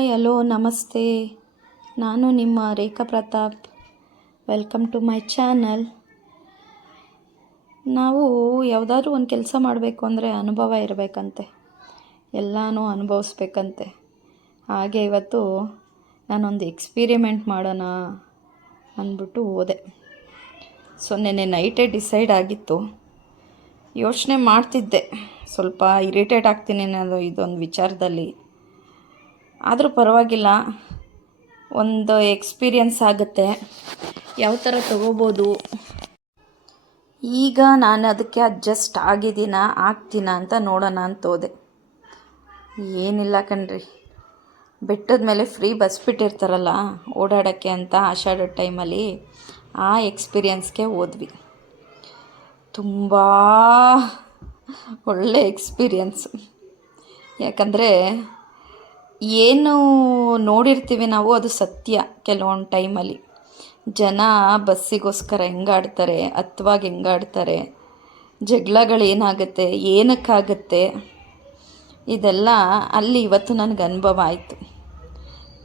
Hi hello ನಮಸ್ತೆ. ನಾನು ನಿಮ್ಮ Rekha Pratap. Welcome to my channel. ನಾವು ಯಾವುದಾದ್ರೂ ಒಂದು ಕೆಲಸ ಮಾಡಬೇಕು ಅಂದರೆ ಅನುಭವ ಇರಬೇಕಂತೆ, ಎಲ್ಲನೂ ಅನುಭವಿಸ್ಬೇಕಂತೆ. ಹಾಗೆ ಇವತ್ತು ನಾನೊಂದು ಎಕ್ಸ್ಪೀರಿಮೆಂಟ್ ಮಾಡೋಣ ಅಂದ್ಬಿಟ್ಟು ಹೋದೆ. ಸೊ ನೆನ್ನೆ ನೈಟೇ ಡಿಸೈಡ್ ಆಗಿತ್ತು. ಯೋಚನೆ ಮಾಡ್ತಿದ್ದೆ, ಸ್ವಲ್ಪ ಇರಿಟೇಟ್ ಆಗ್ತೀನಿ ನಾನು ಇದೊಂದು ವಿಚಾರದಲ್ಲಿ. ಆದರೂ ಪರವಾಗಿಲ್ಲ, ಒಂದು ಎಕ್ಸ್ಪೀರಿಯನ್ಸ್ ಆಗುತ್ತೆ, ಯಾವ ಥರ ತೊಗೋಬೋದು. ಈಗ ನಾನು ಅದಕ್ಕೆ ಅಡ್ಜಸ್ಟ್ ಆಗ್ತೀನ ಅಂತ ನೋಡೋಣ ಅಂತ ಹೋದೆ. ಏನಿಲ್ಲ ಕಣ್ರಿ, ಬೆಟ್ಟದ ಮೇಲೆ ಫ್ರೀ ಬಸ್ ಬಿಟ್ಟಿರ್ತಾರಲ್ಲ ಓಡಾಡೋಕ್ಕೆ ಅಂತ ಆಷಾಢದ ಟೈಮಲ್ಲಿ, ಆ ಎಕ್ಸ್ಪೀರಿಯನ್ಸ್ಗೆ ಹೋದ್ವಿ. ತುಂಬ ಒಳ್ಳೆ ಎಕ್ಸ್ಪೀರಿಯನ್ಸ್. ಯಾಕಂದರೆ ಏನು ನೋಡಿರ್ತೀವಿ ನಾವು ಅದು ಸತ್ಯ. ಕೆಲವೊಂದು ಟೈಮಲ್ಲಿ ಜನ ಬಸ್ಸಿಗೋಸ್ಕರ ಹೆಂಗಾಡ್ತಾರೆ, ಹತ್ತುವಾಗ ಹೆಂಗಾಡ್ತಾರೆ, ಜಗಳಗಳೇನಾಗುತ್ತೆ, ಏನಕ್ಕಾಗುತ್ತೆ, ಇದೆಲ್ಲ ಅಲ್ಲಿ ಇವತ್ತು ನನಗೆ ಅನುಭವ ಆಯಿತು.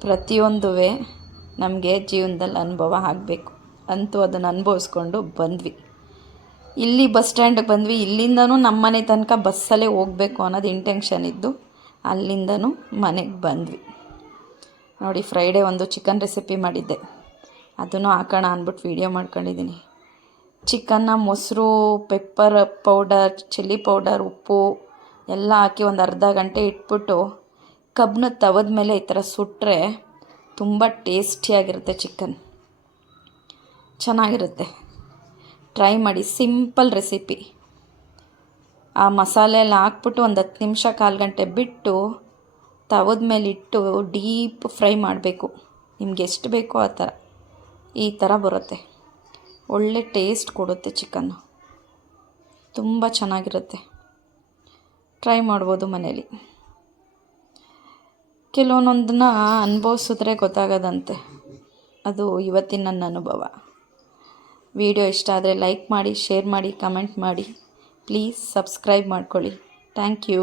ಪ್ರತಿಯೊಂದು ನಮಗೆ ಜೀವನದಲ್ಲಿ ಅನುಭವ ಆಗಬೇಕು. ಅಂತೂ ಅದನ್ನು ಅನುಭವಿಸ್ಕೊಂಡು ಬಂದ್ವಿ. ಇಲ್ಲಿ ಬಸ್ ಸ್ಟ್ಯಾಂಡಿಗೆ ಬಂದ್ವಿ. ಇಲ್ಲಿಂದನೂ ನಮ್ಮ ಮನೆ ತನಕ ಬಸ್ಸಲ್ಲೇ ಹೋಗಬೇಕು ಅನ್ನೋದು ಇಂಟೆನ್ಷನ್ ಇದ್ದು ಅಲ್ಲಿಂದನೂ ಮನೆಗೆ ಬಂದ್ವಿ. ನೋಡಿ, ಫ್ರೈಡೇ ಒಂದು ಚಿಕನ್ ರೆಸಿಪಿ ಮಾಡಿದ್ದೆ, ಅದನ್ನು ಹಾಕೋಣ ಅಂದ್ಬಿಟ್ಟು ವೀಡಿಯೋ ಮಾಡ್ಕೊಂಡಿದ್ದೀನಿ. ಚಿಕನ್ನ ಮೊಸರು, ಪೆಪ್ಪರ್ ಪೌಡರ್, ಚಿಲ್ಲಿ ಪೌಡರ್, ಉಪ್ಪು ಎಲ್ಲ ಹಾಕಿ ಒಂದು ಅರ್ಧ ಗಂಟೆ ಇಟ್ಬಿಟ್ಟು ಕಬ್ಬನ ತವದ ಮೇಲೆ ಈ ಥರ ಸುಟ್ಟರೆ ತುಂಬ ಟೇಸ್ಟಿಯಾಗಿರುತ್ತೆ. ಚಿಕನ್ ಚೆನ್ನಾಗಿರುತ್ತೆ, ಟ್ರೈ ಮಾಡಿ. Simple recipe. ಆ ಮಸಾಲೆ ಎಲ್ಲ ಹಾಕ್ಬಿಟ್ಟು ಒಂದು 10 ನಿಮಿಷ, ಕಾಲು ಗಂಟೆ ಬಿಟ್ಟು ತವದ ಮೇಲೆ ಇಟ್ಟು ಡೀಪ್ ಫ್ರೈ ಮಾಡಬೇಕು. ನಿಮ್ಗೆ ಎಷ್ಟು ಬೇಕೋ ಆ ಥರ. ಈ ಥರ ಬರುತ್ತೆ, ಒಳ್ಳೆ ಟೇಸ್ಟ್ ಕೊಡುತ್ತೆ. ಚಿಕನ್ನು ತುಂಬ ಚೆನ್ನಾಗಿರುತ್ತೆ. ಟ್ರೈ ಮಾಡ್ಬೋದು ಮನೇಲಿ. ಕೆಲವೊಂದನ್ನು ಅನುಭವಿಸಿದ್ರೆ ಗೊತ್ತಾಗೋದಂತೆ. ಅದು ಇವತ್ತಿನ ನನ್ನ ಅನುಭವ. ವಿಡಿಯೋ ಇಷ್ಟ ಆದರೆ ಲೈಕ್ ಮಾಡಿ, ಶೇರ್ ಮಾಡಿ, ಕಮೆಂಟ್ ಮಾಡಿ. ಪ್ಲೀಸ್ ಸಬ್ಸ್ಕ್ರೈಬ್ ಮಾಡ್ಕೊಳ್ಳಿ. Thank you.